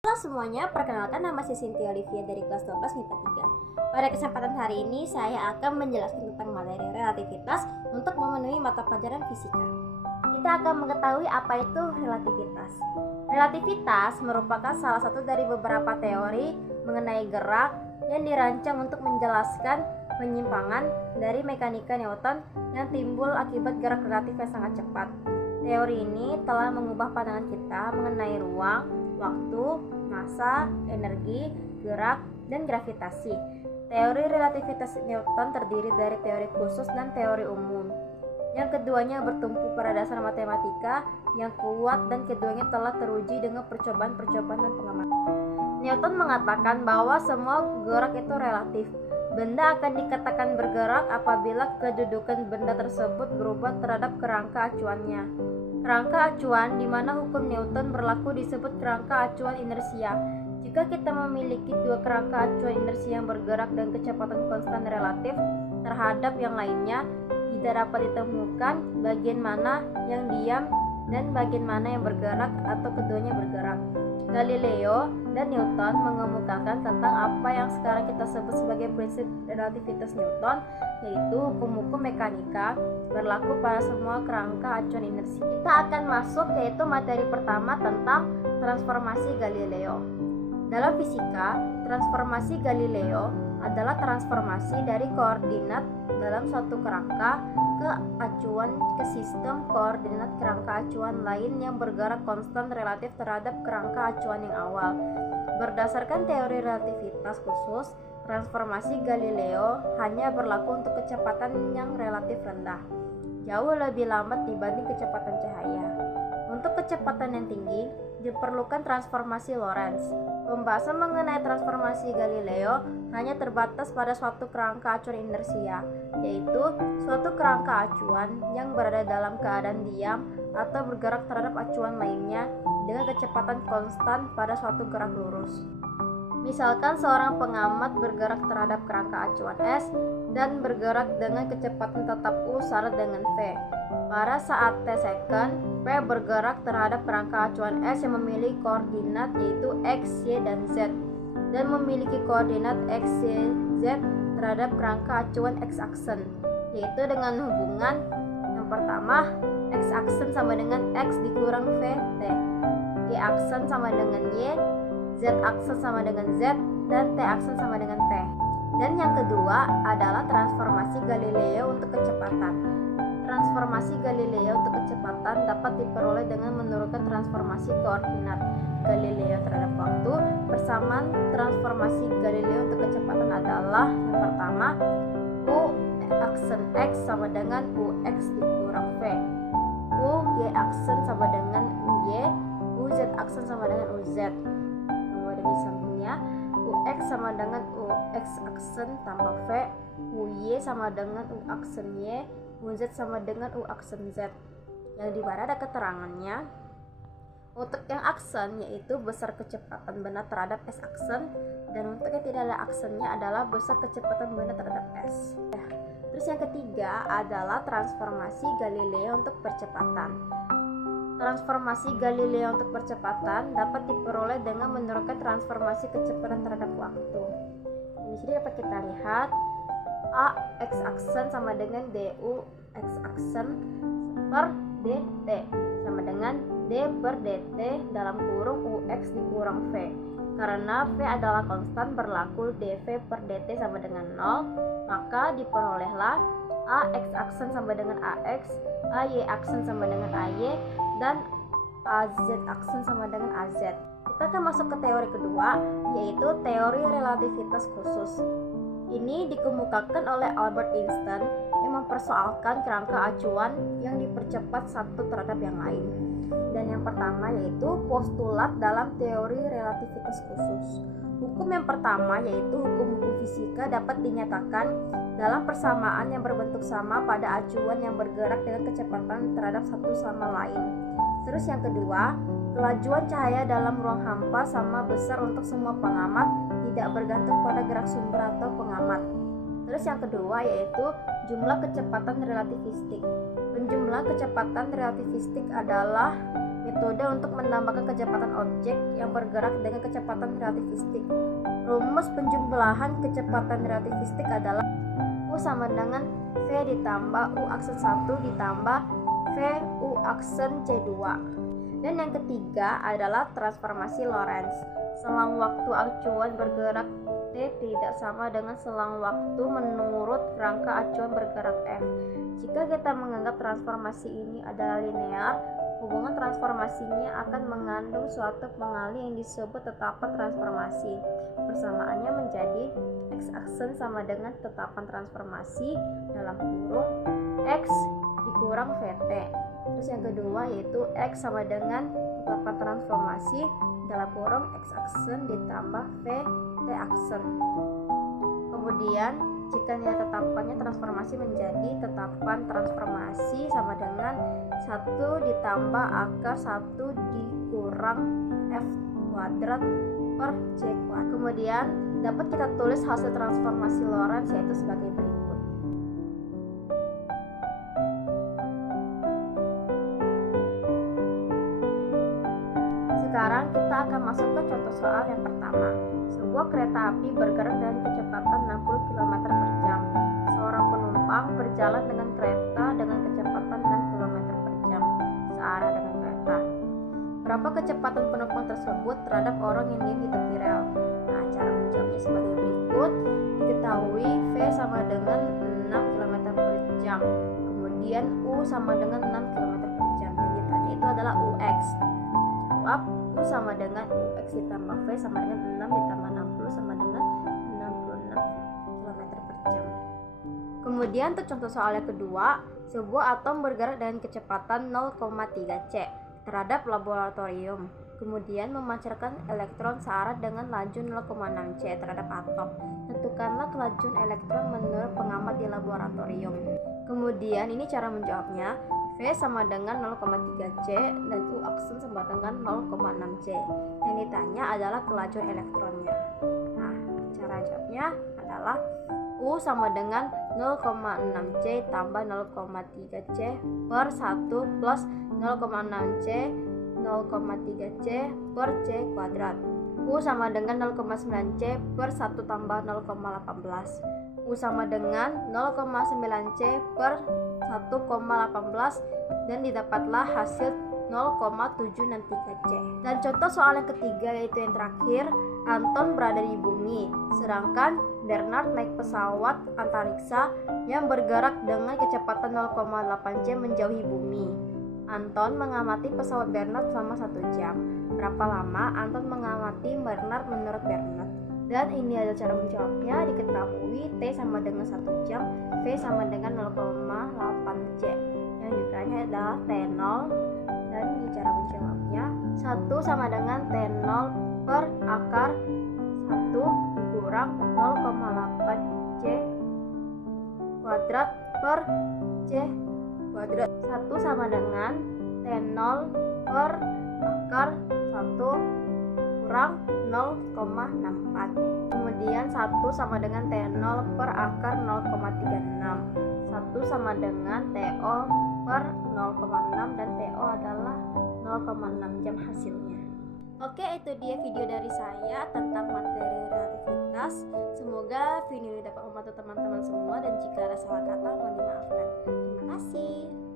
Halo semuanya, perkenalkan nama saya Cynthia Olivia dari kelas 12 MIPA 3. Pada kesempatan hari ini saya akan menjelaskan tentang materi relativitas untuk memenuhi mata pelajaran fisika. Kita akan mengetahui apa itu relativitas. Relativitas merupakan salah satu dari beberapa teori mengenai gerak yang dirancang untuk menjelaskan penyimpangan dari mekanika Newton yang timbul akibat gerak relatif yang sangat cepat. Teori ini telah mengubah pandangan kita mengenai ruang, waktu, massa, energi, gerak, dan gravitasi. Teori relativitas Newton terdiri dari teori khusus dan teori umum. Yang keduanya bertumpu pada dasar matematika yang kuat dan keduanya telah teruji dengan percobaan-percobaan dan pengamatan. Newton mengatakan bahwa semua gerak itu relatif. Benda akan dikatakan bergerak apabila kedudukan benda tersebut berubah terhadap kerangka acuannya. Kerangka acuan di mana hukum Newton berlaku disebut kerangka acuan inersia. Jika kita memiliki dua kerangka acuan inersia yang bergerak dengan kecepatan konstan relatif terhadap yang lainnya, tidak dapat ditemukan bagian mana yang diam dan bagian mana yang bergerak atau keduanya bergerak. Galileo dan Newton mengemukakan tentang apa yang sekarang kita sebut sebagai prinsip relativitas Newton, yaitu hukum-hukum mekanika berlaku pada semua kerangka acuan inersi. Kita akan masuk yaitu materi pertama tentang transformasi Galileo. Dalam fisika, transformasi Galileo adalah transformasi dari koordinat dalam suatu kerangka ke acuan ke sistem koordinat kerangka acuan lain yang bergerak konstan relatif terhadap kerangka acuan yang awal. Berdasarkan teori relativitas khusus, transformasi Galileo hanya berlaku untuk kecepatan yang relatif rendah, jauh lebih lambat dibanding kecepatan cahaya. Untuk kecepatan yang tinggi, diperlukan transformasi Lorentz. Pembahasan mengenai transformasi Galileo hanya terbatas pada suatu kerangka acuan inersia, yaitu suatu kerangka acuan yang berada dalam keadaan diam atau bergerak terhadap acuan lainnya dengan kecepatan konstan pada suatu gerak lurus. Misalkan seorang pengamat bergerak terhadap kerangka acuan S dan bergerak dengan kecepatan tetap U syarat dengan V. Pada saat T second, P bergerak terhadap kerangka acuan S yang memiliki koordinat yaitu X, Y, dan Z dan memiliki koordinat X, Y, Z terhadap kerangka acuan X aksen, yaitu dengan hubungan yang pertama X aksen sama dengan X dikurang V T, Y aksen sama dengan Y, Z aksen sama dengan Z, dan T aksen sama dengan T. Dan yang kedua adalah transformasi Galileo untuk kecepatan. Transformasi Galileo untuk kecepatan dapat diperoleh dengan menurunkan transformasi koordinat Galileo terhadap waktu. Bersamaan transformasi Galileo untuk kecepatan adalah yang pertama U aksen X sama dengan UX dikurang V, U Y aksen sama dengan UY, UZ aksen sama dengan UZ. Kemudian di sampingnya UX sama dengan UX aksen tambah V, UY sama dengan U aksen Y, UZ sama dengan U aksen Z. Yang di mana ada keterangannya. Untuk yang aksen yaitu besar kecepatan benda terhadap S aksen, dan untuk yang tidak ada aksennya adalah besar kecepatan benda terhadap S. Terus yang ketiga adalah transformasi Galileo untuk percepatan. Transformasi Galileo untuk percepatan dapat diperoleh dengan menurunkan transformasi kecepatan terhadap waktu. Di sini dapat kita lihat A X aksen sama dengan DU X aksen per DT sama dengan D per DT dalam kurung UX dikurang V. Karena V adalah konstan berlaku dV per DT sama dengan 0, maka diperolehlah AX aksen sama dengan AX, AY aksen sama dengan AY, dan AZ aksen sama dengan AZ. Kita akan masuk ke teori kedua, yaitu teori relativitas khusus. Ini dikemukakan oleh Albert Einstein yang mempersoalkan kerangka acuan yang dipercepat satu terhadap yang lain. Dan yang pertama yaitu postulat dalam teori relativitas khusus. Hukum yang pertama yaitu hukum-hukum fisika dapat dinyatakan dalam persamaan yang berbentuk sama pada acuan yang bergerak dengan kecepatan terhadap satu sama lain. Terus yang kedua, kelajuan cahaya dalam ruang hampa sama besar untuk semua pengamat, tidak bergantung pada gerak sumber atau pengamat. Terus yang kedua yaitu jumlah kecepatan relativistik. Penjumlahan kecepatan relativistik adalah Metode untuk menambahkan kecepatan objek yang bergerak dengan kecepatan relativistik. Rumus penjumlahan kecepatan relativistik adalah U sama dengan V ditambah U aksen 1 ditambah V U aksen C2. Dan yang ketiga adalah transformasi Lorentz. Selang waktu acuan bergerak T tidak sama dengan selang waktu menurut rangka acuan bergerak F. Jika kita menganggap transformasi ini adalah linear, hubungan transformasinya akan mengandung suatu pengali yang disebut tetapan transformasi. Persamaannya menjadi X aksen sama dengan tetapan transformasi dalam kurung X dikurang VT. Terus yang kedua yaitu X sama dengan tetapan transformasi dalam kurung X aksen ditambah V T aksen. Kemudian jika nilai tetapannya transformasi menjadi tetapan transformasi sama dengan 1 ditambah akar 1 dikurang F kuadrat per C kuadrat. Kemudian dapat kita tulis hasil transformasi Lorentz yaitu sebagai berikut. Sekarang kita akan masuk ke contoh soal yang pertama. Sebuah kereta api bergerak dengan kecepatan 60 km per jam. Seorang penumpang berjalan dengan kereta dengan kecepatan 6 km per jam searah dengan kereta. Berapa kecepatan penumpang tersebut terhadap orang yang diam di tepi rel? Nah, cara menjawabnya sebagai berikut. Diketahui V sama dengan 6 km per jam. Kemudian U sama dengan 6 km per jam. Yang ditanya itu adalah UX. Jawab U sama dengan UX ditambah V sama dengan 6 ditambah 60 sama dengan 66 km per jam. Kemudian untuk contoh soal yang kedua, sebuah atom bergerak dengan kecepatan 0,3 C terhadap laboratorium. Kemudian memancarkan elektron searah dengan laju 0,6 C terhadap atom. Tentukanlah kelajuan elektron menurut pengamat di laboratorium. Kemudian ini cara menjawabnya. V sama dengan 0,3 C dan U aksen sama dengan 0,6 C. Yang ditanya adalah kelajuan elektronnya. Nah, cara jawabnya adalah U sama dengan 0,6 C tambah 0,3 C per 1 plus 0,6 C 0,3 C per C kuadrat. U sama dengan 0,9 C per 1 tambah 0,18. U sama dengan 0,9 C per 1,18 dan didapatlah hasil 0,763 C. Dan contoh soal yang ketiga yaitu yang terakhir, Anton berada di bumi, sedangkan Bernard naik pesawat antariksa yang bergerak dengan kecepatan 0,8 C menjauhi bumi. Anton mengamati pesawat Bernard selama 1 jam. Berapa lama Anton mengamati Bernard menurut Bernard? Dan ini adalah cara menjawabnya. Diketahui T sama dengan 1 jam, V sama dengan 0,8 C. Yang ditanya adalah T0 dan ini cara menjawabnya. 1 sama dengan T0 per akar 1 dikurang 0,8 C kuadrat per C kuadrat. 1 sama dengan T0 per akar 1 kurang 0,64. Kemudian 1 sama dengan T0 per akar 0,36. 1 sama dengan TO per 0,6 dan TO adalah 0,6 jam hasilnya. Oke, itu dia video dari saya tentang materi relativitas. Semoga video ini dapat membantu teman-teman semua dan jika ada salah kata mohon dimaafkan. Terima kasih.